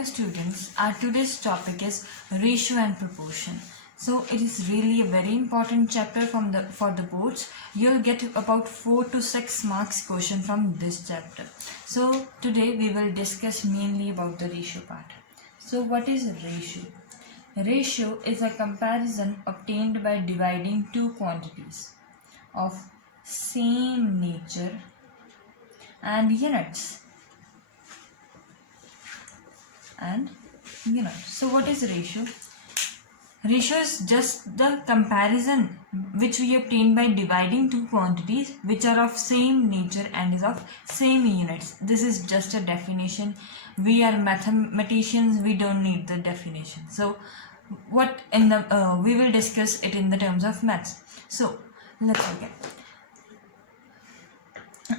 Hello students, our today's topic is ratio and proportion. So it is really a very important chapter for the boards. You'll get about 4 to 6 marks question from this chapter. So today we will discuss mainly about the ratio part. So what is a ratio? Ratio is a comparison obtained by dividing two quantities of same nature and units. So what is ratio? Ratio is just the comparison which we obtain by dividing two quantities which are of same nature and is of same units. This is just a definition. We are mathematicians, we don't need the definition. So what in the we will discuss it in the terms of maths. So let's begin.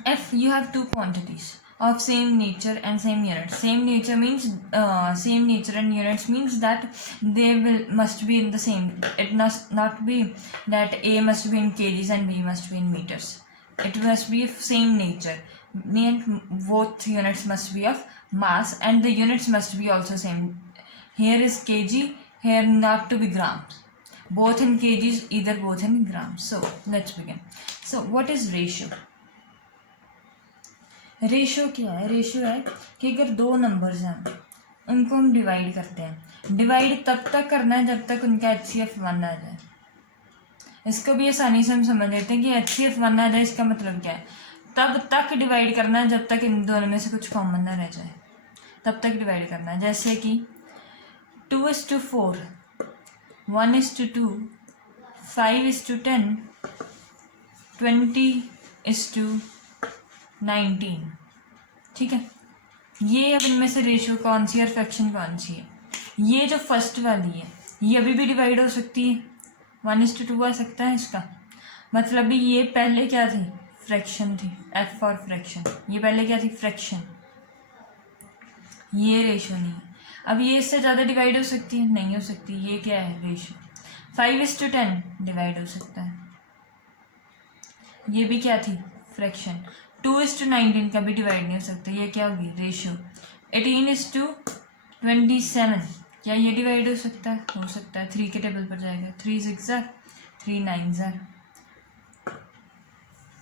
If you have two quantities of same nature and same units, same nature means same nature and units means that they must be in the same. It must not be that A must be in kgs and B must be in meters. It must be of same nature, means both units must be of mass and the units must be also same. Here is kg, here not to be grams, both in kgs, either both in grams. So let's begin. So what is ratio? Ratio क्या है? Ratio है कि अगर दो numbers हैं उनको हम divide करते हैं, डिवाइड तब तक करना है जब तक उनका HCF 1 आ जाए. इसको भी आसानी से हम समझ लेते हैं कि HCF 1 आ जाए, इसका मतलब क्या है? तब तक डिवाइड करना है जब तक इन दोनों में से कुछ कॉमन ना रह जाए, तब तक डिवाइड करना है. जैसे कि 2:4, 1:2, 5:10, 20:19. ठीक है, ये अब इनमें से रेशियो कौन सी है और फ्रैक्शन कौन सी है? ये जो फर्स्ट वाली है ये अभी भी डिवाइड हो सकती है, 1:2 आ सकता है. इसका मतलब भी ये पहले क्या थी? फ्रैक्शन थी. F for fraction. ये पहले क्या थी? फ्रैक्शन. ये रेशियो नहीं है. अब ये इससे ज़्यादा डिवाइड हो सकती है? नहीं हो सकती. ये क्या है? रेशियो. 5:10 डिवाइड हो सकता है. ये भी क्या थी? फ्रैक्शन. 2:19 का भी डिवाइड नहीं हो सकता. ये क्या होगी? रेशियो. 18:27 क्या ये डिवाइड हो सकता है? हो सकता है. 3 के टेबल पर जाएगा. 3 6 3 9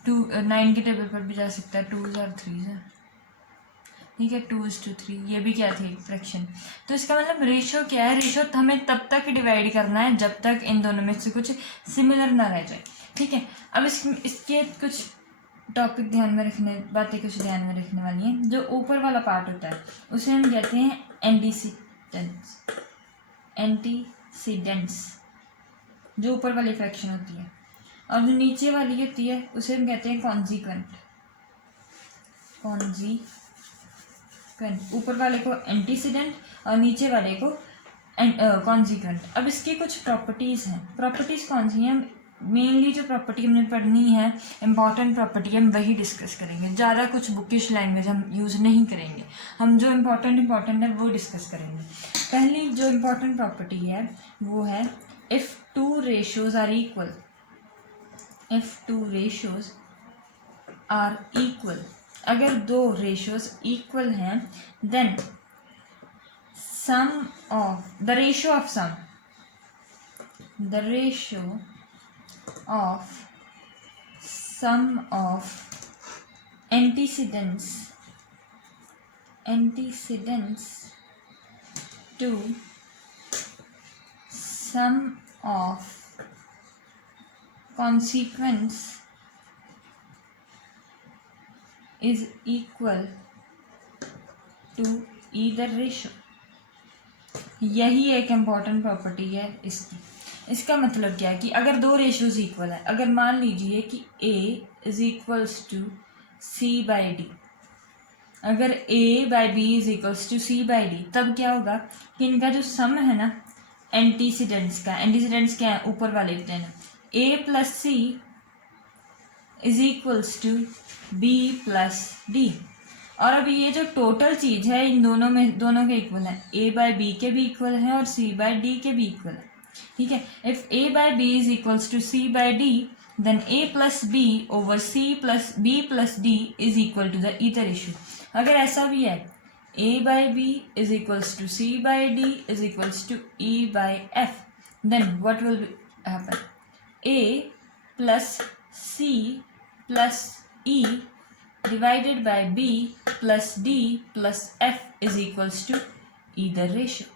2 9 के टेबल पर भी जा सकता है. 2 3 ठीक है. 2:3 ये भी क्या थी? फ्रैक्शन. तो इसका मतलब रेशियो क्या है? रेशियो हमें तब तक डिवाइड करना है जब तक इन दोनों में से कुछ सिमिलर ना रह जाए. ठीक है. अब इसके कुछ टॉपिक ध्यान में रखने, बातें कुछ ध्यान में रखने वाली हैं. जो ऊपर वाला पार्ट होता है उसे हम कहते हैं एंटीसीडेंट्स. एंटीसीडेंट्स जो ऊपर वाली फ्रैक्शन होती है, और जो नीचे वाली होती है उसे हम कहते हैं कॉन्जीक्वेंट. कॉन्जीक्वेंट. ऊपर वाले को एंटीसीडेंट और नीचे वाले को कॉन्जीक्वेंट. अब इसकी कुछ प्रॉपर्टीज़ हैं. प्रॉपर्टीज़ कौन सी हैं? मेनली जो प्रॉपर्टी हमने पढ़नी है, इम्पॉर्टेंट प्रॉपर्टी, हम वही डिस्कस करेंगे. ज़्यादा कुछ बुकिश लैंग्वेज हम यूज़ नहीं करेंगे. हम जो इम्पॉर्टेंट है वो डिस्कस करेंगे. पहली जो इम्पॉर्टेंट प्रॉपर्टी है वो है if two ratios are equal. If two ratios are equal, अगर दो रेशियोज इक्वल हैं, then sum of the ratio of sum, the ratio of sum of antecedents to sum of consequence is equal to either ratio. यही एक important property है इसकी. इसका मतलब क्या है कि अगर दो रेशियोज इक्वल है, अगर मान लीजिए कि A is equals to C/D, अगर A/B is equals to C/D, तब क्या होगा कि इनका जो सम है ना एंटीसीडेंट्स का, एंटीसीडेंट्स क्या है? ऊपर वाले ten. A + C is equals to B+D. और अब ये जो टोटल चीज़ है इन दोनों में, दोनों के इक्वल है. A/B के भी इक्वल है और C/D के भी इक्वल है. ठीक है. If A/B is equals to C/D, then A+B over C+B+D is equal to the either ratio. अगर ऐसा भी है A by B is equals to C by D is equals to E by F. Then what will happen? A plus C plus E divided by B plus D plus F is equals to either ratio.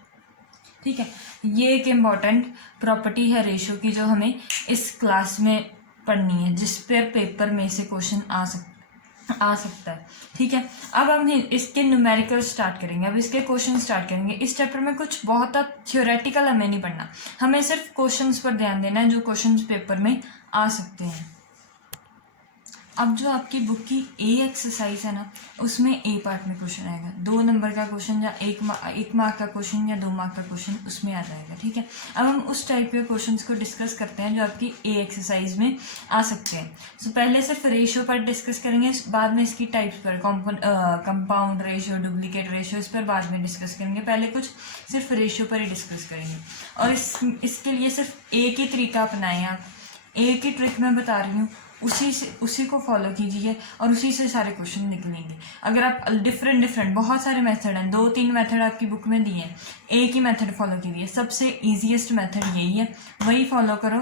ठीक है, ये एक important property है ratio की जो हमें इस class में पढ़नी है, जिस पर पेपर में से क्वेश्चन आ सकता है। ठीक है, अब हम इसके न्यूमेरिकल स्टार्ट करेंगे, अब इसके क्वेश्चन स्टार्ट करेंगे। इस चैप्टर में कुछ बहुत थ्योरेटिकल हमें नहीं पढ़ना, हमें सिर्फ क्वेश्चंस पर ध्यान देना है जो क्वेश्चंस पेपर में आ सकते हैं। अब जो आपकी बुक की ए एक्सरसाइज है ना, उसमें ए पार्ट में क्वेश्चन आएगा, 2 नंबर का क्वेश्चन या 1 मार्क का क्वेश्चन या 2 मार्क का क्वेश्चन उसमें आ जाएगा। ठीक है, अब हम उस टाइप के क्वेश्चंस को डिस्कस करते हैं जो आपकी ए एक्सरसाइज में आ सकते हैं। तो पहले सिर्फ रेशियो पर डिस्कस करेंगे, बाद में इसकी टाइप्स पर, कंपाउंड रेशियो, डुप्लीकेट रेशियो, इस पर बाद में डिस्कस करेंगे। पहले कुछ सिर्फ रेशियो पर ही डिस्कस करेंगे। और इसके लिए सिर्फ ए की तरीका अपनाएं आप, ए की ट्रिक मैं बता रही हूँ, उसी को फॉलो कीजिए और उसी से सारे क्वेश्चन निकलेंगे। अगर आप डिफरेंट बहुत सारे मेथड हैं, 2-3 मेथड आपकी बुक में दिए हैं, एक ही मेथड फॉलो कीजिए, सबसे ईजीएस्ट मेथड यही है, वही फॉलो करो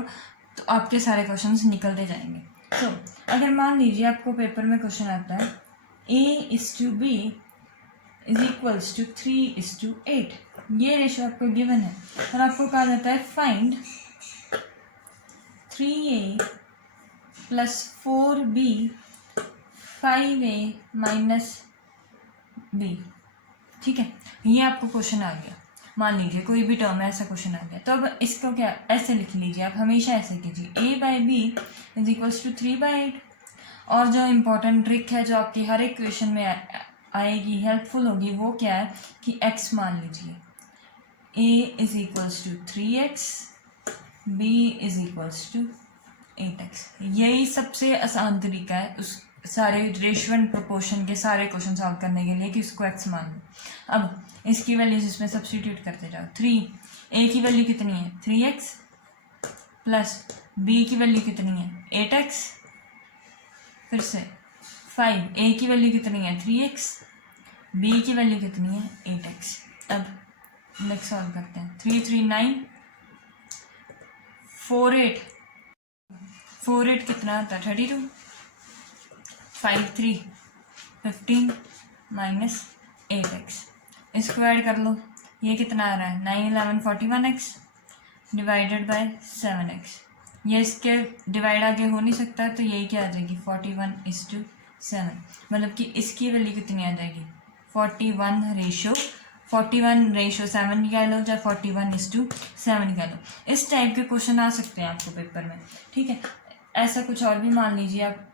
तो आपके सारे क्वेश्चन निकलते जाएंगे। तो अगर मान लीजिए आपको पेपर में क्वेश्चन आता है A/B इज इक्वल्स टू 3:8, ये रेशो आपको गिवन है और आपको कहा जाता है find 3A plus 4B 5A minus B। ठीक है, ये आपको क्वेश्चन आ गया। मान लीजिए कोई भी टर्म है, ऐसा क्वेश्चन आ गया, तो अब इसको क्या ऐसे लिख लीजिए आप, हमेशा ऐसे कीजिए A/B इज इक्वल्स टू 3/8। और जो इम्पोर्टेंट ट्रिक है जो आपकी हर एक क्वेश्चन में आएगी, हेल्पफुल होगी, वो क्या है कि x मान लीजिए, A is equals to 3x, B is equals to 8x। यही सबसे आसान तरीका है उस सारे रेशियो एंड प्रोपोर्शन के सारे क्वेश्चन सॉल्व करने के लिए कि उसको x मान लो। अब इसकी वैल्यूज इसमें सब्स्टिट्यूट करते जाओ। 3 a की वैल्यू कितनी है 3x प्लस b की वैल्यू कितनी है 8x, फिर से 5 a की वैल्यू कितनी है 3x, b की वैल्यू कितनी है 8x। अब नेक्स्ट सॉल्व करते हैं। 3 3 9 4 8 कितना आता है 32, 5 3 15 माइनस 8x, इसको ऐड कर लो, ये कितना आ रहा है 9 11 41x डिवाइडेड बाय 7x। ये इसके डिवाइड आगे हो नहीं सकता, तो यही क्या आ जाएगी 41:7, मतलब कि इसकी वैल्यू कितनी आ जाएगी 41:7 निकालो, या 41:7 निकालो। इस टाइप के क्वेश्चन आ सकते हैं आपको पेपर में। ठीक है, ऐसा कुछ और भी मान लीजिए आप,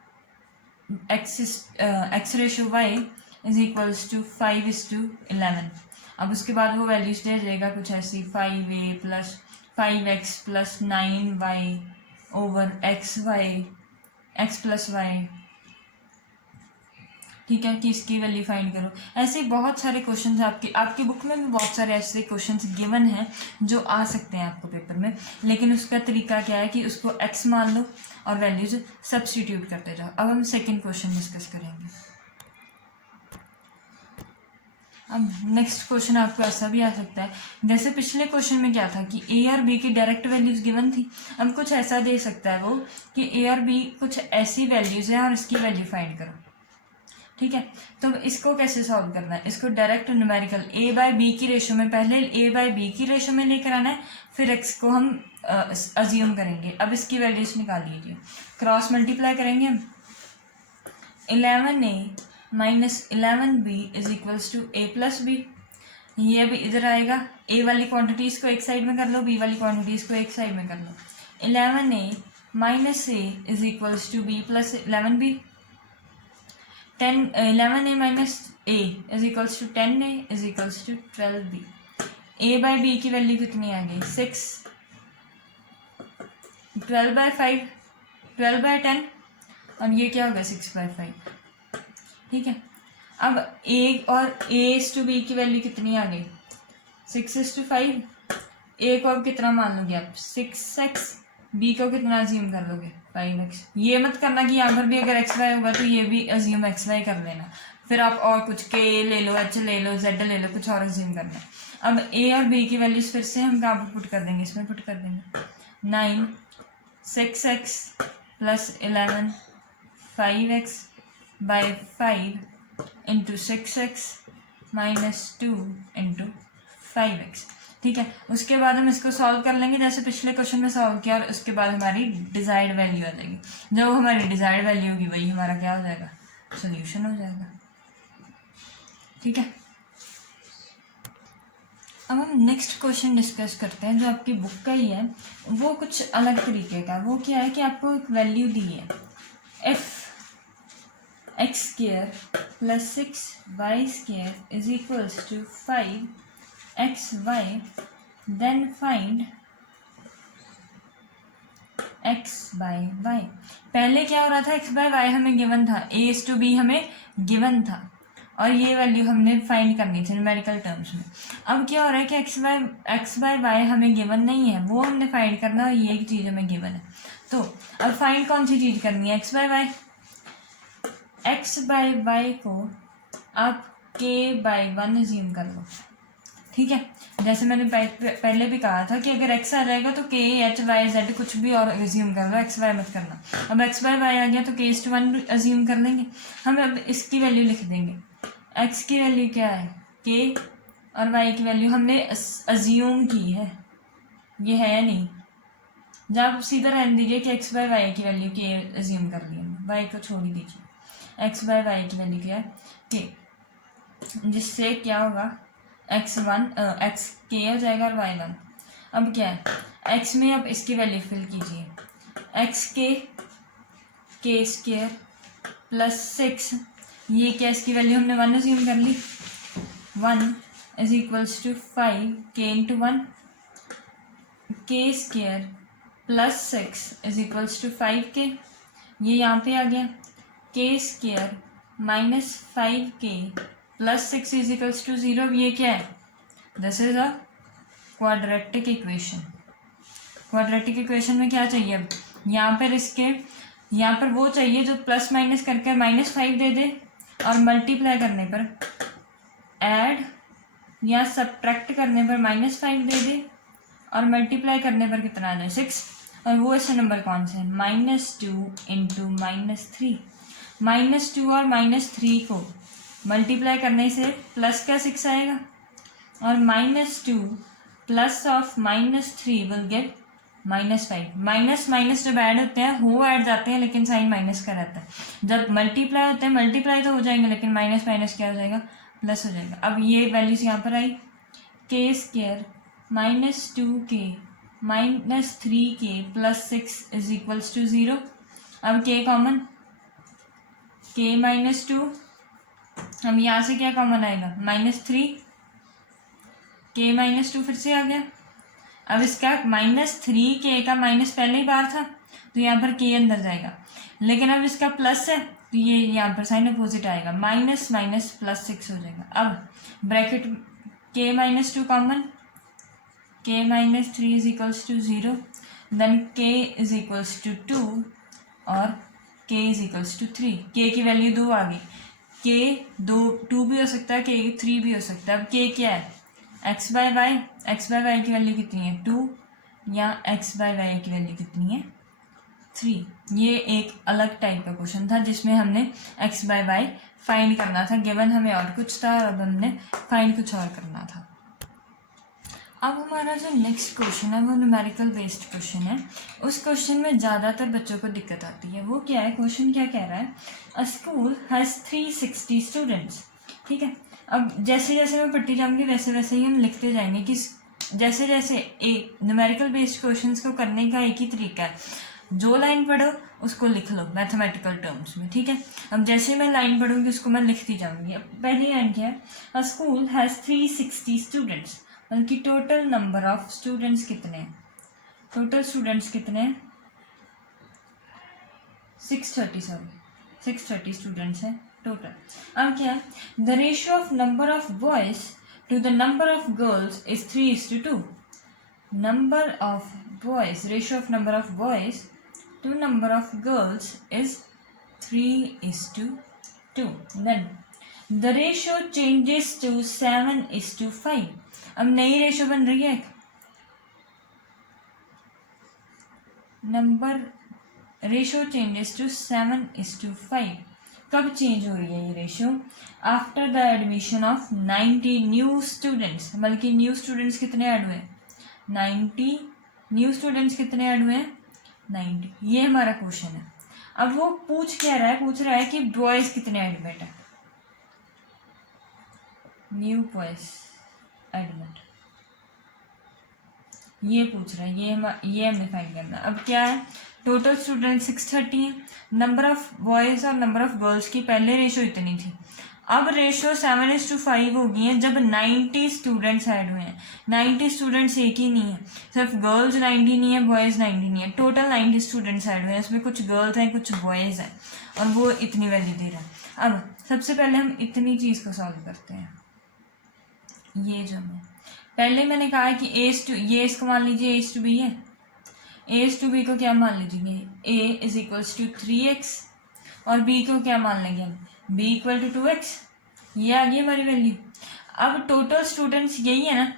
x ratio y is equals to 5:11। अब उसके बाद वो वैल्यूज दे जाएगा कुछ ऐसी 5a plus 5x plus 9y over x plus y। ठीक है, कि इसकी वैल्यू फाइंड करो। ऐसे बहुत सारे क्वेश्चंस आपकी बुक में भी बहुत सारे ऐसे क्वेश्चंस गिवन हैं जो आ सकते हैं आपको पेपर में, लेकिन उसका तरीका क्या है कि उसको x मान लो और वैल्यूज सब्स्टिट्यूट करते जाओ। अब हम सेकंड क्वेश्चन डिस्कस करेंगे। अब नेक्स्ट क्वेश्चन आपको ऐसा भी आ सकता है, जैसे पिछले क्वेश्चन में क्या था कि a और b की डायरेक्ट वैल्यूज गिवन थी, अब कुछ ऐसा दे सकता है वो कि a और b कुछ ऐसी वैल्यूज हैं और इसकी वैल्यू फाइंड करो। ठीक है, तो इसको कैसे सॉल्व करना है, इसको डायरेक्ट न्यूमेरिकल a/b की रेशो में, पहले a/b की रेशो में लेकर आना है, फिर x को हम अज्यूम करेंगे। अब इसकी वैल्यूज निकाल लीजिए, क्रॉस मल्टीप्लाई करेंगे हम। 11a minus 11b is equals to a plus b। ये भी इधर आएगा, a वाली क्वांटिटीज़ को एक साइड में कर लो, b वाली क्वांटिटीज़ को एक साइड में कर लो। 11a minus a is equals to b plus 11b। 11a minus a is equals to 10a is equals to 12b। a/b की वैल्यू कितनी आ गई 6, 12/5, 12/10, और ये क्या होगा 6/5। ठीक है, अब a और a/b की वैल्यू कितनी आ गई 6:5। a को अब कितना मान लोगे आप 6x, b को कितना अज्यूम कर लोगे 5x। ये मत करना कि यहाँ पर भी अगर xy होगा तो ये भी अज्यूम xy कर लेना। फिर आप और कुछ के ले लो, एच ले लो, जेड ले लो, कुछ और एज्यूम करना है। अब ए और बी की वैल्यूज फिर से हम कहाँ पर पुट कर देंगे, इसमें पुट कर देंगे। 9 6x + 11 5x by 5 into 6x - 2 into 5x। ठीक है, उसके बाद हम इसको सॉल्व कर लेंगे जैसे पिछले क्वेश्चन में सॉल्व किया, और उसके बाद हमारी डिजायर्ड वैल्यू आ जाएगी। जब हमारी डिजायर्ड वैल्यू होगी वही हमारा क्या हो जाएगा, सोल्यूशन हो जाएगा। ठीक है, अब हम नेक्स्ट क्वेश्चन डिस्कस करते हैं जो आपकी बुक का ही है, वो कुछ अलग तरीके का। वो क्या है कि आपको एक वैल्यू दी है, if x² + 6y² = 5xy, then find x/y। पहले क्या हो रहा था, x/y हमें गिवन था, a/b हमें गिवन था, और ये वैल्यू हमने फाइंड करनी थी न्यूमेरिकल टर्म्स में। अब क्या हो रहा है कि x/y हमें गिवन नहीं है, वो हमने फाइंड करना है, और ये एक चीज़ हमें गिवन है। तो अब फाइंड कौन सी चीज़ करनी है, x/y। x/y को आप k/1 एज्यूम कर लो। ठीक है, जैसे मैंने पहले भी कहा था कि अगर x आ जाएगा तो k h y z कुछ भी और एज्यूम कर लो, x y मत करना। अब x/y आ गया तो k/1 एज्यूम कर लेंगे हम। अब इसकी वैल्यू लिख देंगे, x की वैल्यू क्या है k, और y की वैल्यू हमने एज्यूम की है, ये है या नहीं। जब सीधा रहने दीजिए कि x/y की वैल्यू k एज्यूम कर ली हमने, y को छोड़ ही दीजिए। x/y की वैल्यू क्या है k, जिससे क्या होगा x1 x k हो जाएगा और y1। अब क्या है, x में अब इसकी वैल्यू फिल कीजिए, x k² + 6, ये क्या, इसकी वैल्यू हमने 1 एज्यूम कर ली, 1 = 5 k × 1, k² + 6 = 5k, ये यहाँ पे आ गया, k² - 5k + 6 = 0। ये क्या है, this is a quadratic equation. Quadratic equation में क्या चाहिए, अब यहाँ पर इसके यहाँ पर वो चाहिए जो प्लस माइनस करके -5 दे दे, और मल्टीप्लाई करने पर ऐड या सब्ट्रैक्ट करने पर -5 दे दे, और मल्टीप्लाई करने पर कितना आ जाए 6। और वो ऐसे नंबर कौन से हैं, -2 × -3 और -3 को मल्टीप्लाई करने से प्लस का 6 आएगा, और -2 + -3 विल गेट -5। माइनस जब ऐड होते हैं हो ऐड जाते हैं, लेकिन साइन माइनस का रहता है। जब मल्टीप्लाई होते हैं मल्टीप्लाई तो हो जाएंगे, लेकिन माइनस माइनस क्या हो जाएगा, प्लस हो जाएगा। अब ये वैल्यूज यहाँ पर आई, k² - 2k - 3k + 6 = 0। अब k कॉमन, k - 2, हम यहाँ से क्या कॉमन आएगा, -3, k - 2 फिर से आ गया। अब इसका -3k का माइनस पहले ही बार था, तो यहाँ पर k अंदर जाएगा, लेकिन अब इसका प्लस है तो ये यहाँ पर साइन अपोजिट आएगा, माइनस माइनस +6 हो जाएगा। अब bracket k - 2 common, k - 3 = 0, then k = 2 और k = 3। k की वैल्यू 2 आ गई, k 2 भी हो सकता है, k 3 भी हो सकता है। अब k क्या है, x/y की वैल्यू कितनी है 2, या x/y की वैल्यू कितनी है 3। ये एक अलग टाइप का क्वेश्चन था जिसमें हमने x/y फाइंड करना था, गिवन हमें और कुछ था, अब हमने फाइंड कुछ और करना था। अब हमारा जो नेक्स्ट क्वेश्चन है वो न्यूमेरिकल बेस्ड क्वेश्चन है। उस क्वेश्चन में ज़्यादातर बच्चों को दिक्कत आती है। वो क्या है, क्वेश्चन क्या कह रहा है, अ स्कूल हैज़ 360 स्टूडेंट्स। ठीक है, अब जैसे जैसे मैं पढ़ती जाऊँगी वैसे वैसे ही हम लिखते जाएंगे कि जैसे जैसे एक न्यूमेरिकल बेस्ड क्वेश्चंस को करने का एक ही तरीका है, जो लाइन पढ़ो उसको लिख लो मैथमेटिकल टर्म्स में। ठीक है, अब जैसे मैं लाइन पढ़ूंगी उसको मैं लिखती जाऊंगी। अब पहली लाइन क्या है, अ स्कूल हैज़ 360 स्टूडेंट्स, बल्कि टोटल नंबर ऑफ स्टूडेंट्स कितने हैं, टोटल स्टूडेंट्स कितने हैं 630 स्टूडेंट्स हैं टोटल। अब क्या है, the ratio of number of boys to the number of girls is 3:2। Number of boys, ratio of number of boys to number of girls is 3:2। Then the ratio changes to 7:5। अब नई ratio बन रही है, number ratio changes to 7:5। कब change हो रही है ये ratio? After the admission of 90 new students. बल्कि न्यू स्टूडेंट्स कितने ऐड हुए? 90। न्यू स्टूडेंट्स कितने ऐड हुए हैं? 90। ये हमारा क्वेश्चन है। अब वो पूछ रहा है कि बॉयज कितने एडमिट है, न्यू बॉयज एडमिट, ये पूछ रहा है। ये हमें फाइंड करना है। अब क्या है, टोटल स्टूडेंट 630 है, नंबर ऑफ बॉयज और नंबर ऑफ गर्ल्स की पहले रेशो इतनी थी, अब रेशो 7:5 हो गई है जब 90 स्टूडेंट्स ऐड हुए हैं। 90 स्टूडेंट्स एक ही नहीं है, सिर्फ गर्ल्स 90 नहीं है, बॉयज़ 90 नहीं है, टोटल 90 स्टूडेंट्स ऐड हुए हैं। उसमें कुछ गर्ल्स हैं, कुछ बॉयज़ हैं, और वो इतनी वैल्यू दे रहा है। अब सबसे पहले हम इतनी चीज़ को सॉल्व करते हैं। ये जो है, पहले मैंने कहा है कि ये इसको मान लीजिए एस टू बी है, एस टू बी को क्या मान लीजिए, a is equals to 3x, और b को क्या मान लेंगे हम, b इक्वल टू 2x। ये आ गई हमारी वैल्यू। अब टोटल स्टूडेंट्स यही है ना,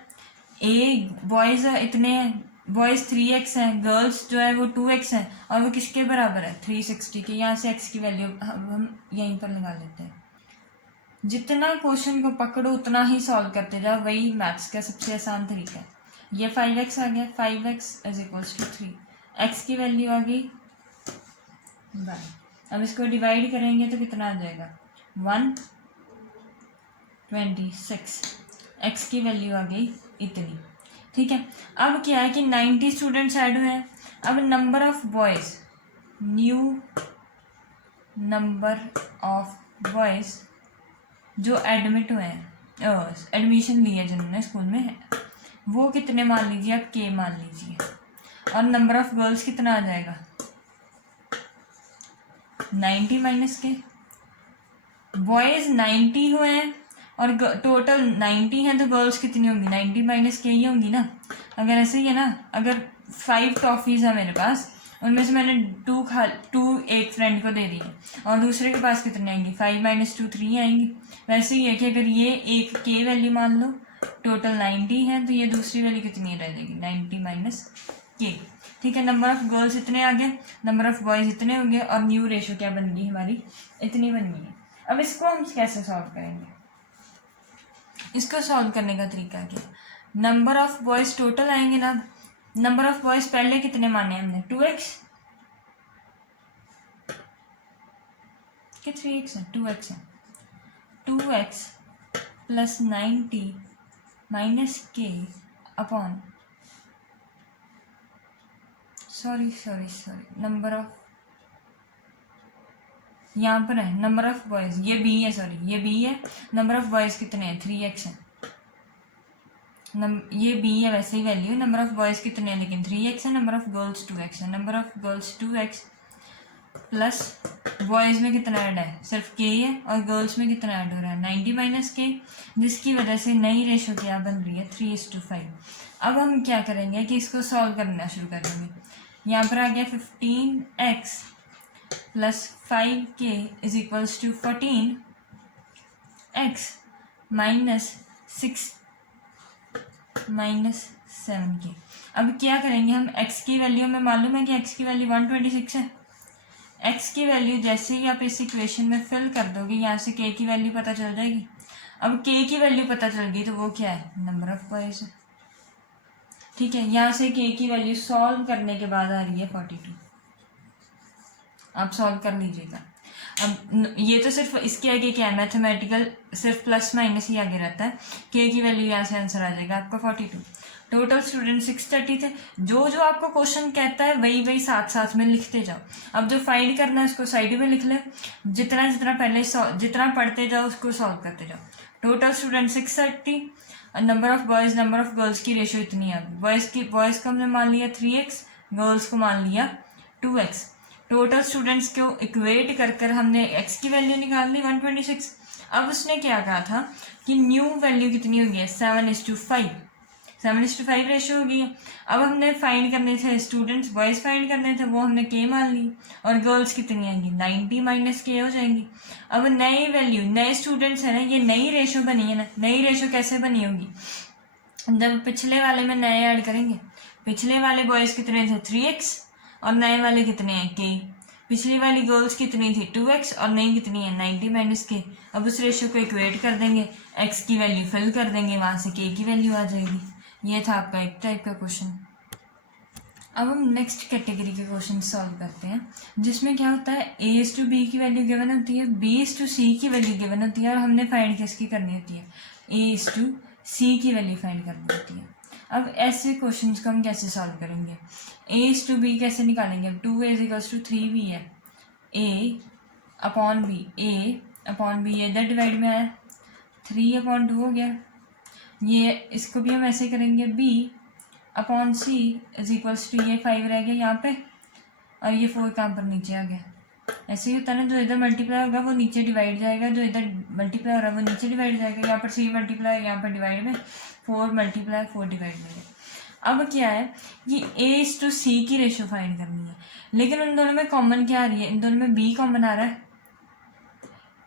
बॉयज़ इतने हैं, बॉयज़ 3x हैं, गर्ल्स जो है वो 2x हैं, और वो किसके बराबर है, 360 के। यहाँ से x की वैल्यू हम यहीं पर लगा लेते हैं। जितना क्वेश्चन को पकड़ो उतना ही सॉल्व करते जाओ, वही मैथ्स का सबसे आसान तरीका है। ये 5x आ गया, 5x is equals to 3, x की वैल्यू आ गई 1। अब इसको डिवाइड करेंगे तो कितना आ जाएगा, 126, x की वैल्यू आ गई इतनी। ठीक है, अब क्या है कि 90 स्टूडेंट्स ऐड हुए हैं। अब number of boys, new number of boys जो एडमिट हुए हैं, एडमिशन लिया जिन्होंने स्कूल में है, वो कितने मान लीजिए आप, के मान लीजिए, और नंबर ऑफ गर्ल्स कितना आ जाएगा, 90 माइनस के। बॉयज़ 90 हुए हैं और टोटल 90 हैं, तो गर्ल्स कितनी होंगी, 90 माइनस के ही होंगी ना। अगर ऐसे ही है ना, अगर 5 टॉफ़ीज़ है मेरे पास, उनमें से मैंने 2 एक फ्रेंड को दे दी है, और दूसरे के पास कितने आएंगी, 5 माइनस 2 3 आएंगी। वैसे ही है कि अगर ये एक के वैल्यू मान लो, टोटल 90 है, तो ये दूसरी वैल्यू कितनी रह जाएगी, 90 माइनस के। ठीक है, नंबर ऑफ गर्ल्स इतने आ गए, नंबर ऑफ बॉयज़ इतने हो गए, और न्यू रेशो क्या बन गई हमारी, इतनी बन गई है। अब इसको हम कैसे सॉल्व करेंगे? इसको सॉल्व करने का तरीका क्या, नंबर ऑफ बॉयज़ टोटल आएंगे ना। नंबर ऑफ बॉयज़ पहले कितने माने हमने, 2x के 3x है, 2x है, 2x प्लस 90 माइनस के अपॉन, सॉरी नंबर ऑफ, यहाँ पर है नंबर ऑफ बॉयज़, ये b है, सॉरी ये b है, नंबर ऑफ बॉयज़ कितने हैं, 3x है, ये b है वैसे ही वैल्यू, नंबर ऑफ बॉयज़ कितने हैं लेकिन 3x है, नंबर ऑफ गर्ल्स 2x है, number of girls 2x plus boys में कितना ऐड है, सिर्फ k है, और गर्ल्स में कितना ऐड हो रहा है, 90 माइनस के, जिसकी वजह से नई रेशो क्या बन रही है, 3:5। अब हम क्या करेंगे कि इसको सॉल्व करना शुरू करेंगे। यहाँ पर आ गया 15x plus 5k is equals to 14x minus 6 minus 7k। अब क्या करेंगे हम, x की वैल्यू हमें मालूम है कि x की वैल्यू 126 है। x की वैल्यू जैसे ही आप इस इक्वेशन में फिल कर दोगे, यहाँ से k की वैल्यू पता चल जाएगी। अब k की वैल्यू पता चल गई तो वो क्या है, नंबर ऑफ बॉयज़ है। ठीक है, यहाँ से k की वैल्यू सॉल्व करने के बाद आ रही है 42। आप सॉल्व कर लीजिएगा। अब ये तो सिर्फ इसके आगे क्या है, मैथमेटिकल सिर्फ प्लस माइनस ही आगे रहता है। k की वैल्यू यहाँ से आंसर आ जाएगा आपका 42। टोटल स्टूडेंट 630 थे। जो जो आपको क्वेश्चन कहता है वही वही साथ साथ में लिखते जाओ। अब जो फाइंड करना है उसको साइड में लिख ले, जितना जितना पहले जितना पढ़ते जाओ उसको सॉल्व करते जाओ। Total student 630, number of boys number of girls की रेशियो इतनी आ गई। बॉयज़ को हमने मान लिया 3x, गर्ल्स को मान लिया 2x। टोटल स्टूडेंट्स को इक्वेट कर कर हमने x की वैल्यू निकाल ली 126। अब उसने क्या कहा था कि न्यू वैल्यू कितनी होगी, 7:5। 7:5 रेशो हो गई है। अब हमने फाइंड करने थे स्टूडेंट्स, बॉयज़ फाइंड करने थे, वो हमने के मान ली, और गर्ल्स कितनी आएंगी 90 माइनस के हो जाएंगी। अब नई वैल्यू, नए स्टूडेंट्स है ना, ये नई रेशो बनी है ना, नई रेशो कैसे बनी होगी, जब पिछले वाले में नए ऐड करेंगे। पिछले वाले बॉयज़ कितने थे 3x, और नए वाले कितने हैं के। पिछली वाली गर्ल्स कितनी थी 2x, और नई कितनी है 90 माइनस के। अब उस रेशो को इक्वेट कर देंगे, x की वैल्यू फिल कर देंगे, वहाँ से k की वैल्यू आ जाएगी। ये था आपका एक टाइप का क्वेश्चन। अब हम नेक्स्ट कैटेगरी के क्वेश्चन सॉल्व करते हैं, जिसमें क्या होता है a/b की वैल्यू गिवन होती है, b/c की वैल्यू गिवन होती है, और हमने फाइंड किसकी करनी होती है, a/c की वैल्यू फाइंड करनी होती है। अब ऐसे क्वेश्चंस को हम कैसे सॉल्व करेंगे, a/b कैसे निकालेंगे। अब 2a = 3b है, a/b, a/b ये इधर डिवाइड में आया, 3/2 हो गया। ये इसको भी हम ऐसे करेंगे, b/c = ये 5 रह गया यहाँ पे, और ये 4 कहाँ पर नीचे आ गया। ऐसे ही होता है ना, जो इधर मल्टीप्लाई होगा वो नीचे डिवाइड जाएगा, जो इधर मल्टीप्लाई हो रहा है वो नीचे डिवाइड जाएगा। यहाँ पर 3 मल्टीप्लाई, यहाँ पर डिवाइड में 4 मल्टीप्लाई 4 डिवाइड में। अब क्या है कि a/c की रेशो फाइंड करनी है, लेकिन उन दोनों में कॉमन क्या आ रही है, इन दोनों में b कॉमन आ रहा है।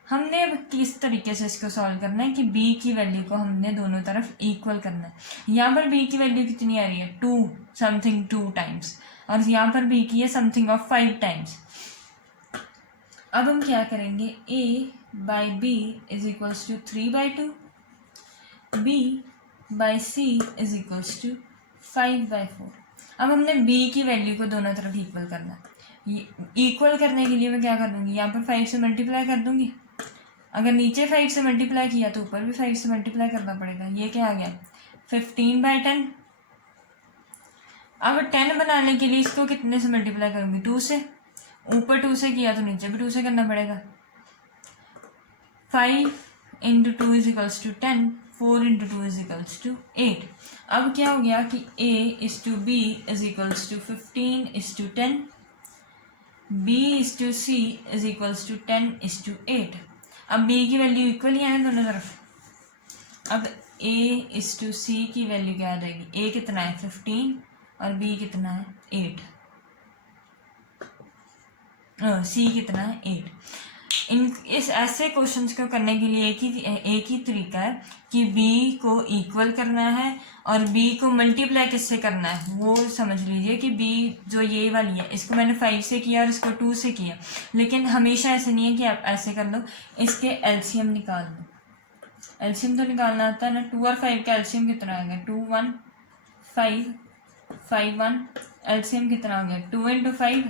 हमने अब किस तरीके से इसको सॉल्व करना है कि b की वैल्यू को हमने दोनों तरफ इक्वल करना है। यहाँ पर b की वैल्यू कितनी आ रही है 2 समथिंग 2 टाइम्स, और यहाँ पर b की है समथिंग ऑफ 5 टाइम्स। अब हम क्या करेंगे, a/b = 3/2, b/c = 5/4। अब हमने b की वैल्यू को दोनों तरफ इक्वल करना है। इक्वल करने के लिए मैं क्या कर दूंगी, यहाँ पर 5 से मल्टीप्लाई कर दूंगी। अगर नीचे 5 से मल्टीप्लाई किया तो ऊपर भी 5 से मल्टीप्लाई करना पड़ेगा। ये क्या आ गया 15/10। अब 10 बनाने के लिए इसको कितने से मल्टीप्लाई करूँगी, 2 से। ऊपर 2 से किया तो नीचे भी 2 से करना पड़ेगा। 5 × 2 = 10, 4 × 2 = 8। अब क्या हो गया कि a/b = 15:10, b/c = 10:8। अब b की वैल्यू इक्वल ही है दोनों तरफ। अब a/c की वैल्यू क्या आ जाएगी, a कितना है 15 और b कितना है 8, c कितना है 8। इस ऐसे क्वेश्चंस को करने के लिए एक ही तरीका है कि b को इक्वल करना है और b को मल्टीप्लाई किससे करना है वो समझ लीजिए। कि b जो ये वाली है इसको मैंने 5 से किया और इसको 2 से किया, लेकिन हमेशा ऐसे नहीं है कि आप ऐसे कर लो, इसके एलसीएम निकाल लो। एलसीएम तो निकालना आता है ना, 2 और 5 का एलसीएम कितना आ गया 2 1 5 5 1, एलसीएम कितना आ गया 2 × 5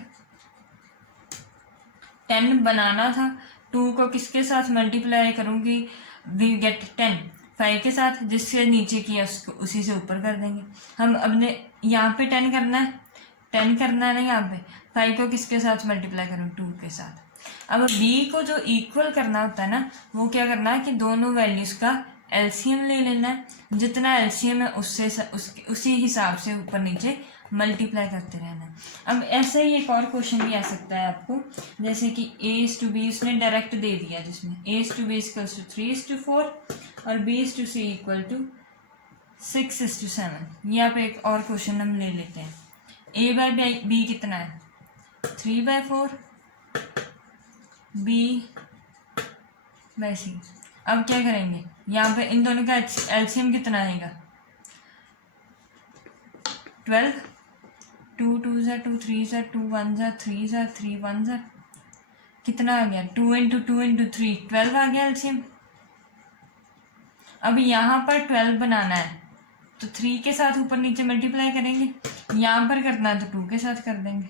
10 बनाना था। 2 को किसके साथ मल्टीप्लाई करूँगी, वी गेट 10 5 के साथ, जिससे नीचे किया उसको उसी से ऊपर कर देंगे हम। अब ने यहाँ पे 10 करना है, 10 करना है ना, यहाँ पे 5 को किसके साथ मल्टीप्लाई करूँ 2 के साथ। अब b को जो इक्वल करना होता है ना, वो क्या करना है कि दोनों वैल्यूज़ का एलसीएम ले लेना है। जितना एलसीएम है उससे उसी हिसाब से ऊपर नीचे मल्टीप्लाई करते रहना है। अब ऐसे ही एक और क्वेश्चन भी आ सकता है आपको, जैसे कि a/b उसने डायरेक्ट दे दिया, जिसमें a/b = 3:4 और b/c = 6:7। ये आप एक और क्वेश्चन हम ले लेते हैं। a/b कितना है 3/4, b/c। अब क्या करेंगे, यहाँ पे इन दोनों का एलसीएम कितना आएगा 12, 2 2 2 3 2 1 3 3 1 कितना आ गया 2 × 2 × 3 12 आ गया एलसीएम। अब यहाँ पर 12 बनाना है तो 3 के साथ ऊपर नीचे मल्टीप्लाई करेंगे, यहाँ पर करना है तो 2 के साथ कर देंगे,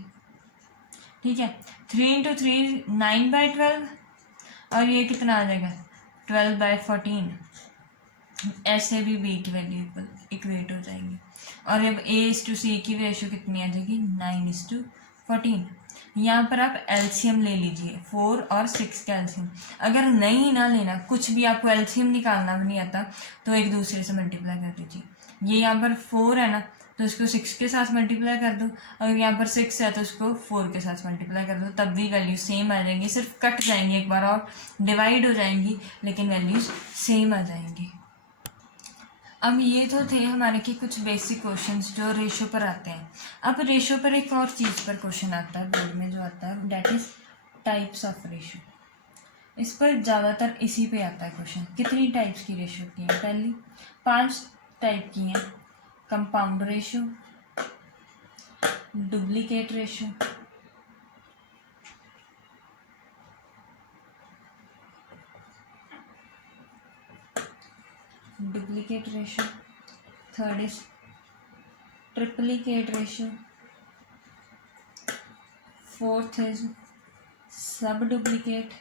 ठीक है। 3 × 3 9/12, और ये कितना आ जाएगा 12/14। ऐसे भी b की वैल्यू इक्वेट हो जाएंगी। और अब a/c की रेशो कितनी आ जाएगी 9:14। यहाँ पर आप एलसीएम ले लीजिए 4 और 6 का एलसीएम। अगर नहीं ना लेना, कुछ भी आपको एलसीएम निकालना भी नहीं आता, तो एक दूसरे से मल्टीप्लाई कर दीजिए। ये यहाँ पर 4 है ना, तो इसको 6 के साथ मल्टीप्लाई कर दो। अगर यहाँ पर 6 है तो इसको 4 के साथ मल्टीप्लाई कर दो, तब भी वैल्यू सेम आ जाएंगी। सिर्फ कट जाएंगी एक बार और डिवाइड हो जाएंगी, लेकिन वैल्यूज सेम आ जाएंगी। अब ये तो थे हमारे के कुछ बेसिक क्वेश्चंस जो रेशो पर आते हैं। अब रेशो पर एक और चीज़ पर क्वेश्चन आता है बोर्ड में जो आता है, that is types of ratio. इस पर ज़्यादातर इसी पे आता है क्वेश्चन। कितनी टाइप्स की रेशो की है? पहली 5 टाइप की हैं। Compound ratio, duplicate ratio, duplicate ratio, third is triplicate ratio, fourth is सब डुप्लीकेट,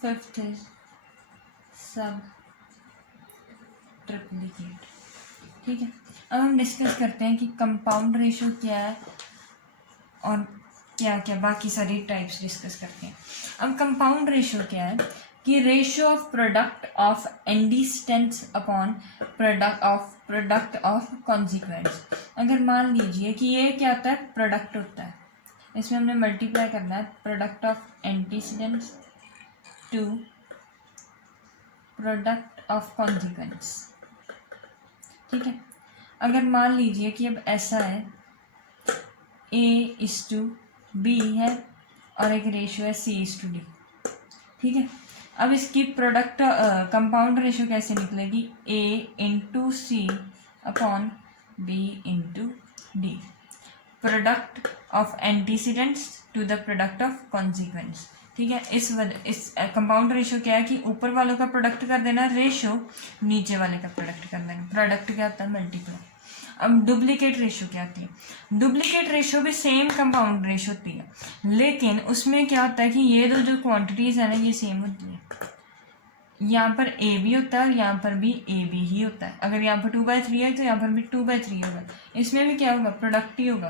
फिफ्थ इज सब ट्रिप्लीकेट। ठीक है, अब हम डिस्कस करते हैं कि कंपाउंड रेशो क्या है और क्या क्या बाकी सारी टाइप्स डिस्कस करते हैं। अब कंपाउंड रेशो क्या है कि ratio of product of antecedents upon product of consequence. अगर मान लीजिए कि ये क्या होता है, प्रोडक्ट होता है, इसमें हमने मल्टीप्लाई करना है product of antecedents to product of consequence. ठीक है, अगर मान लीजिए कि अब ऐसा है A:B है और एक रेशियो है C:D। ठीक है, अब इसकी प्रोडक्ट कंपाउंड रेशियो कैसे निकलेगी? A/C upon B/D, product of antecedents to the product of consequence. ठीक है, इस कंपाउंड रेशियो क्या है कि ऊपर वालों का प्रोडक्ट कर देना रेशियो, नीचे वाले का प्रोडक्ट कर देना। प्रोडक्ट क्या होता है? मल्टीप्लाई। अब डुप्लीकेट रेशियो क्या होती है? डुप्लीकेट रेशियो भी सेम कंपाउंड रेशियो होती है, लेकिन उसमें क्या होता है कि ये दो जो क्वांटिटीज़ है ना ये सेम होती है। यहाँ पर ए भी होता है और यहाँ पर भी ए बी ही होता है। अगर यहाँ पर 2/3 है तो यहाँ पर भी 2/3 होगा। इसमें भी क्या होगा? प्रोडक्ट ही होगा,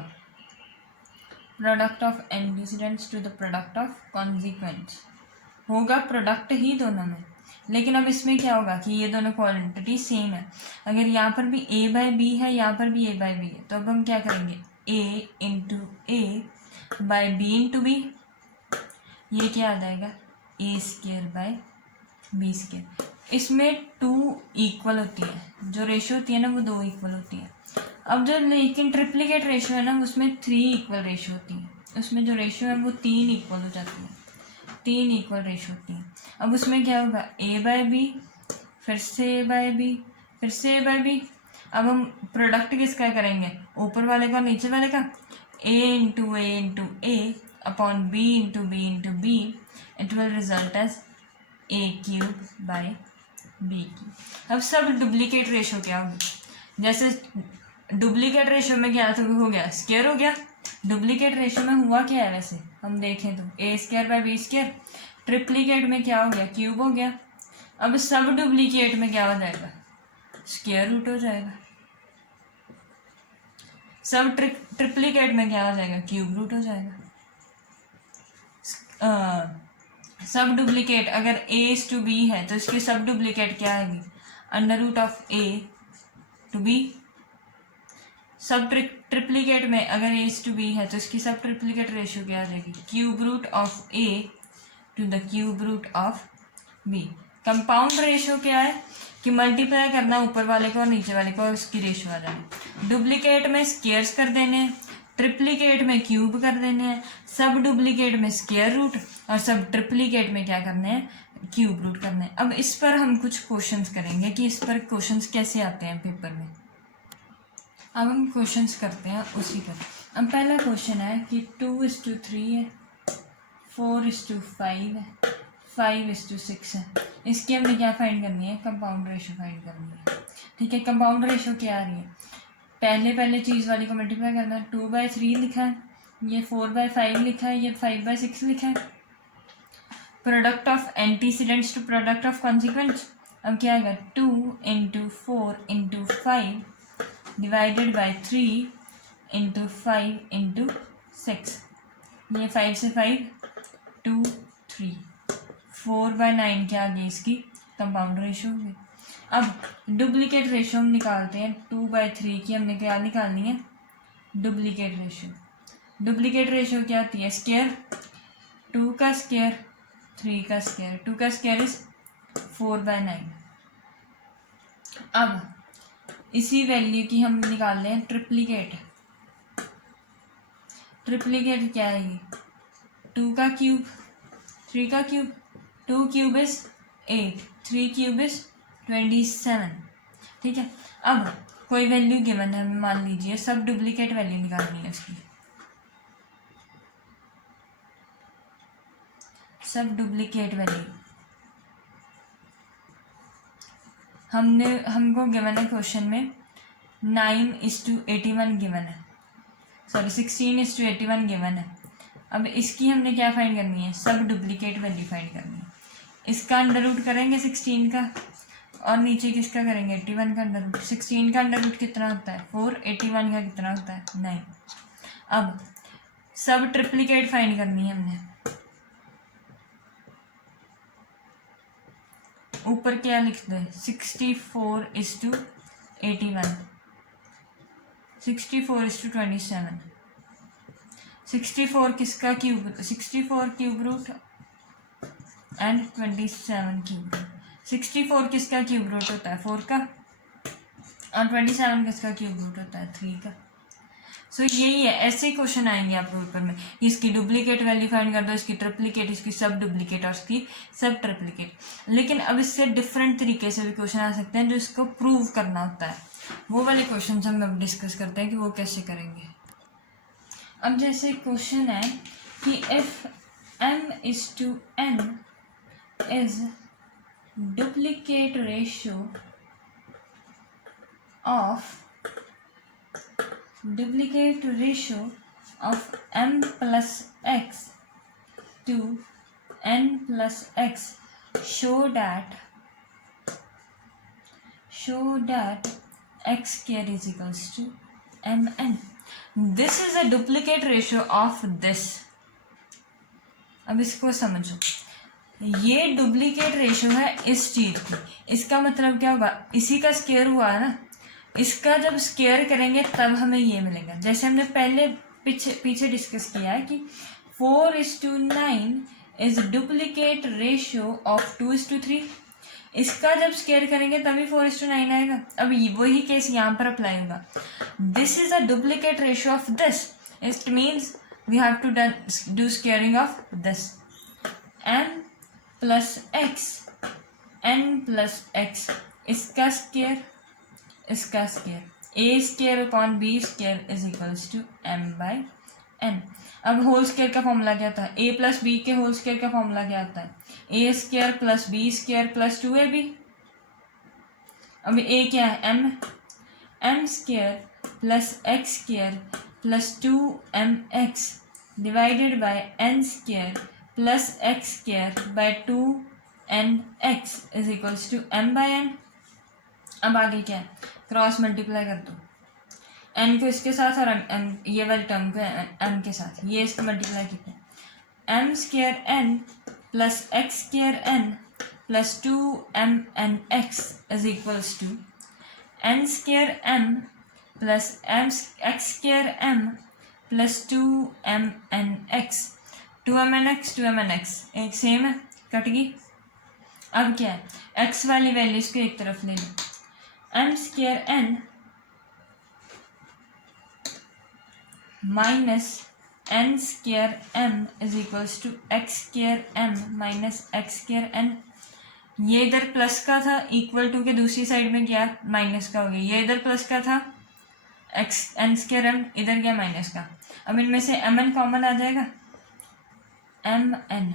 product of antecedents to the product of consequence होगा, प्रोडक्ट ही दोनों में। लेकिन अब इसमें क्या होगा कि ये दोनों क्वांटिटी सेम है। अगर यहाँ पर भी A/B है, यहाँ पर भी A/B है, तो अब हम क्या करेंगे? A/A/B, ये क्या आ जाएगा? A²/B²। इसमें 2 इक्वल होती है, जो रेशियो होती है ना वो 2 इक्वल होती है। अब जो लेकिन ट्रिप्लीकेट रेशियो है ना उसमें 3 इक्वल रेशियो होती है। उसमें जो रेशियो है वो 3 इक्वल हो जाती है, 3 इक्वल रेशियो होती है। अब उसमें क्या होगा? A/B, फिर से A/B, फिर से A/B। अब हम प्रोडक्ट किसका करेंगे? ऊपर वाले का, नीचे वाले का। A/A upon B/B, it will result as A³/B³। अब सब डुप्लीकेट रेशियो क्या होगी? जैसे डुप्लीकेट रेशियो में क्या हो गया? स्क्वायर हो गया। डुप्लीकेट रेशियो में हुआ क्या है वैसे हम देखें तो A²/B²। ट्रिप्लीकेट में क्या हो गया? क्यूब हो गया। अब सब डुप्लीकेट में क्या हो जाएगा? स्क्वायर रूट हो जाएगा। सब ट्रिप्लीकेट में क्या हो जाएगा? क्यूब रूट हो जाएगा। सब डुप्लीकेट अगर A/B है तो इसकी सब डुप्लीकेट क्या आएगी? √A/B। सब ट्रिप्लीकेट में अगर A/B है तो इसकी सब ट्रिप्लीकेट रेशियो क्या आ जाएगी? √A/B। कंपाउंड रेशियो क्या है कि मल्टीप्लाई करना ऊपर वाले को और नीचे वाले को, उसकी रेशियो आ जाएगी। डुप्लीकेट में स्क्वायर्स कर देने हैं, ट्रिप्लीकेट में क्यूब कर देने हैं, सब डुप्लीकेट में स्क्वायर रूट और सब ट्रिप्लीकेट में क्या करने हैं? क्यूब रूट करने हैं। अब इस पर हम कुछ क्वेश्चंस करेंगे कि इस पर क्वेश्चंस कैसे आते हैं पेपर में। अब हम क्वेश्चंस करते हैं उसी पर। अब पहला क्वेश्चन है कि 2:3 है, 4:5 है, 5:6 है। इसकी हमने क्या फाइंड करनी है? कंपाउंड रेशियो फाइंड करनी है। ठीक है, कंपाउंड रेशियो क्या आ रही है? पहले चीज़ वाली को मल्टीप्लाई करना है। 2/3 लिखा है, ये 4/5 लिखा है, ये 5/6 लिखा है। Product of antecedents to product of consequence. अब क्या आएगा? 2 × 4 × 5 डिवाइडेड बाई 3 × 5 × 6। ये 5 से 5 2 3 4/9 क्या आ गई इसकी? कंपाउंड रेशियो होगी। अब डुप्लीकेट रेशियो हम निकालते हैं। 2/3 की हमने क्या निकालनी है? Duplicate ratio. डुप्लीकेट रेशियो क्या होती है? स्क्वायर, 2 का स्क्वायर, 3 का स्क्वायर। 2 का स्क्वायर इज 4/9। अब इसी वैल्यू की हम निकाल लें ट्रिप्लीकेट। ट्रिप्लीकेट क्या है ये? 2 का क्यूब, 3 का cube, 2 cube is 8, 3 cube is 27। ठीक है, अब कोई वैल्यू गिवन है, हमें मान लीजिए सब डुप्लीकेट वैल्यू निकालनी है उसकी। सब डुप्लीकेट वैल्यू हमको गिवन है क्वेश्चन में 9:81 गिवन है, सॉरी 16:81 गिवन है। अब इसकी हमने क्या फाइंड करनी है? सब डुप्लीकेट वैल्यू फाइंड करनी है। इसका अंडर रूट करेंगे 16 का, और नीचे किसका करेंगे? 81 का अंडर रूट। 16 का अंडर रूट कितना होता है? 4। 81 का कितना होता है? 9। अब सब ट्रिप्लीकेट फाइंड करनी है हमने। ऊपर क्या लिख दे? 64:81, 64:27। 64 किसका cube? 64 cube root and 27 cube root. 64 किसका क्यूब रूट होता है? 4 का, और 27 किसका क्यूब रूट होता है? 3 का। सो यही है, ऐसे क्वेश्चन आएंगे आपके ऊपर में। इसकी डुप्लीकेट वैल्यू फाइंड कर दो, इसकी ट्रिप्लीकेट, इसकी सब डुप्लीकेट और इसकी सब ट्रिप्लीकेट। लेकिन अब इससे डिफरेंट तरीके से भी क्वेश्चन आ सकते हैं जो इसको प्रूव करना होता है। वो वाले क्वेश्चन हम अब डिस्कस करते हैं कि वो कैसे करेंगे। अब जैसे क्वेश्चन है कि if m/n is duplicate ratio of m plus x to n plus x, show that x square is equals to mn. This is a duplicate ratio of this. अब इसको समझो, ये डुप्लीकेट रेशियो है इस चीज की। इसका मतलब क्या होगा? इसी का स्क्वायर हुआ है ना, इसका जब स्क्वायर करेंगे तब हमें ये मिलेगा। जैसे हमने पहले पीछे डिस्कस किया है कि 4:9 इज डुप्लीकेट रेशियो ऑफ 2:3। इसका जब स्क्वायर करेंगे तभी 4:9 आएगा। अब वही केस यहाँ पर अप्लाई होगा। This is a duplicate ratio of this, it means we have to do squaring of this. m plus x, n plus x, इसका स्क्वायर, इसका square, a square upon b square is equals to m/n। अब whole square का formula क्या था? a plus B के whole square का formula क्या आता है? a square plus b square plus 2ab। अब a क्या है? m square plus x square plus 2mx divided by n square plus X square by 2nx is equals to m/n। अब आगे क्या है? क्रॉस मल्टीप्लाई कर दो, n को इसके साथ और ये वाली टर्म को m के साथ, ये इसको मल्टीप्लाई किया, m square n plus X square n plus 2mnx is equals to n square m plus X square m plus 2mnx। 2mnx एक सेम है, कट गई। अब क्या है? x वाली वैल्यूज को एक तरफ ले लो, m square n minus n square m is equals to X square m minus X square n। ये इधर प्लस का था, इक्वल टू के दूसरी साइड में क्या माइनस का हो गया। ये इधर प्लस का था, एक्स n स्क्वायर m, इधर क्या माइनस का। अब इनमें से mn कॉमन आ जाएगा, mn।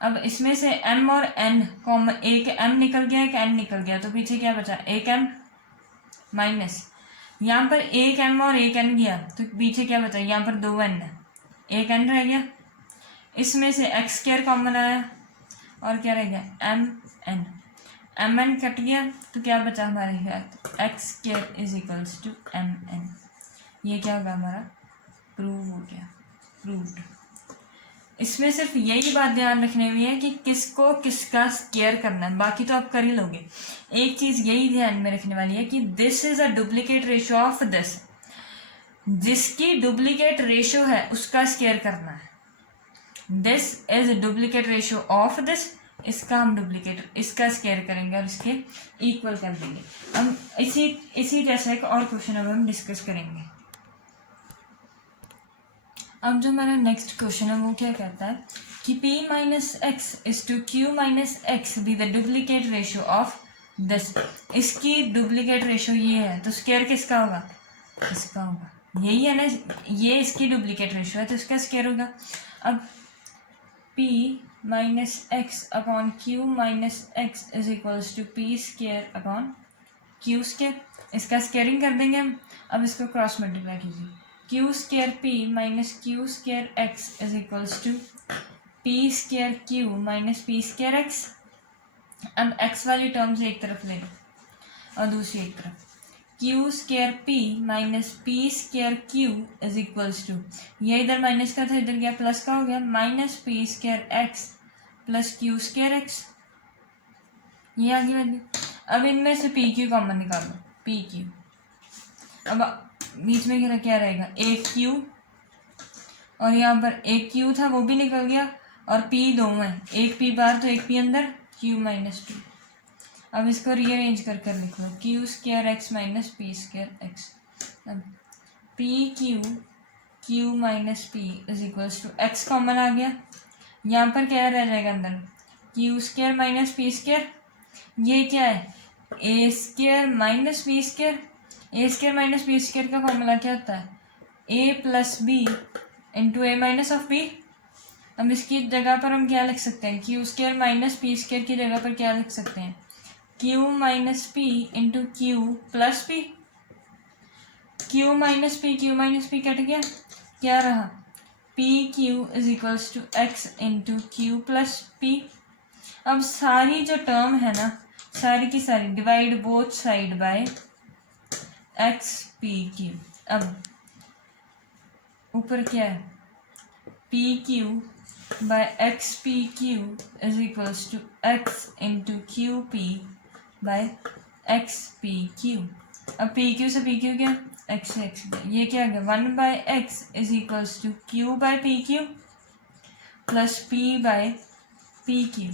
अब इसमें से m और n कॉमन, एक m निकल गया, एक n निकल गया, तो पीछे क्या बचा? एक m माइनस, यहाँ पर एक m और एक n गया तो पीछे क्या बचा? यहाँ पर 2n है, एक n रह गया। इसमें से एक्स स्क्वायर कॉमन आया और क्या रह गया? mn। mn कट गया तो क्या बचा हमारे साथ? X square is equals to mn। ये क्या होगा हमारा? प्रूव हो गया, प्रूव्ड। इसमें सिर्फ यही बात ध्यान रखने में है कि किसको किसका स्क्वायर करना है, बाकी तो आप कर ही लोगे। एक चीज यही ध्यान में रखने वाली है कि this is a duplicate ratio of this, जिसकी डुप्लीकेट रेशियो है उसका स्क्वायर करना है। This is duplicate ratio of this, इसका हम डुप्लीकेट इसका स्क्वायर करेंगे और इसके इक्वल कर देंगे। हम इसी जैसा एक और क्वेश्चन अब हम डिस्कस करेंगे। अब जो हमारा नेक्स्ट क्वेश्चन है वो क्या कहता है कि p minus x is to q minus X be the duplicate ratio of this. इसकी डुप्लीकेट रेशियो ये है तो स्क्वायर किसका होगा, इसका होगा, यही है ना, ये इसकी डुप्लीकेट रेशियो है तो इसका स्क्वायर होगा। अब p minus x upon q minus x is equals to p square upon q square, इसका स्क्वायरिंग कर देंगे हम। अब इसको क्रॉस मल्टीप्लाई कीजिए, q square p minus q square x is equals to p square q minus P square x. अब x वाली terms एक तरफ ले लो और दूसरी एक तरफ, q square p minus P square q is equals to, ये इधर माइनस का था इधर गया प्लस का हो गया, minus P square x plus Q square x, ये आगे वाली। अब इनमें से पी क्यू कॉमन निकालो, पी क्यू, अब बीच में क्या रहेगा, एक क्यू और यहाँ पर एक क्यू था वो भी निकल गया और पी दो है, एक पी बाहर तो एक पी अंदर, क्यू माइनस पी। अब इसको रीअरेंज कर कर लिख लो, Q square X minus P square x. अब P Q Q minus P is equals to X common आ गया, यहाँ पर क्या रह जाएगा अंदर, Q square minus P square, ये क्या है A square minus B square. A square minus B square का फॉर्मूला क्या होता है, A plus B into A minus of B. अब इसकी जगह पर हम क्या लिख सकते हैं, q square minus P square की जगह पर क्या लिख सकते हैं, q minus p into q plus p. Q minus p cut गया, क्या रहा, p q is equals to x into q plus p. अब सारी जो टर्म है ना, सारी की सारी divide both side by x p q. अब ऊपर क्या है, p q by x p q is equals to x into q P bye x p q. अब पी क्यू से पी क्यू क्या, एक्स से एक्स गया, ये क्या गया, 1 by x is equals to q by p q plus p by p q,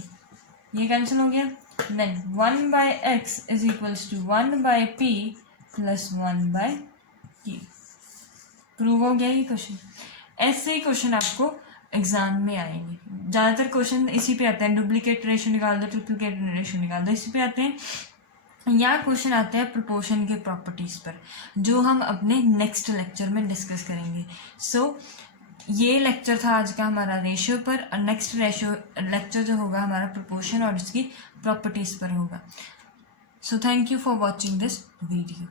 ये cancel हो गया। Then 1 by x is equals to 1 by p plus 1 by q. Prove हो गया ये क्वेश्चन। ऐसे ही क्वेश्चन आपको एग्जाम में आएंगे, ज़्यादातर क्वेश्चन इसी पे आते हैं, डुप्लीकेट रेशियो निकाल दो, ट्रिप्लिकेट रेशियो निकाल दो, इसी पे आते हैं। या क्वेश्चन आते हैं प्रोपोर्शन के प्रॉपर्टीज़ पर, जो हम अपने नेक्स्ट लेक्चर में डिस्कस करेंगे। सो ये लेक्चर था आज का हमारा रेशियो पर, और नेक्स्ट लेक्चर जो होगा हमारा प्रोपोर्शन और इसकी प्रॉपर्टीज़ पर होगा। So thank you for watching this video.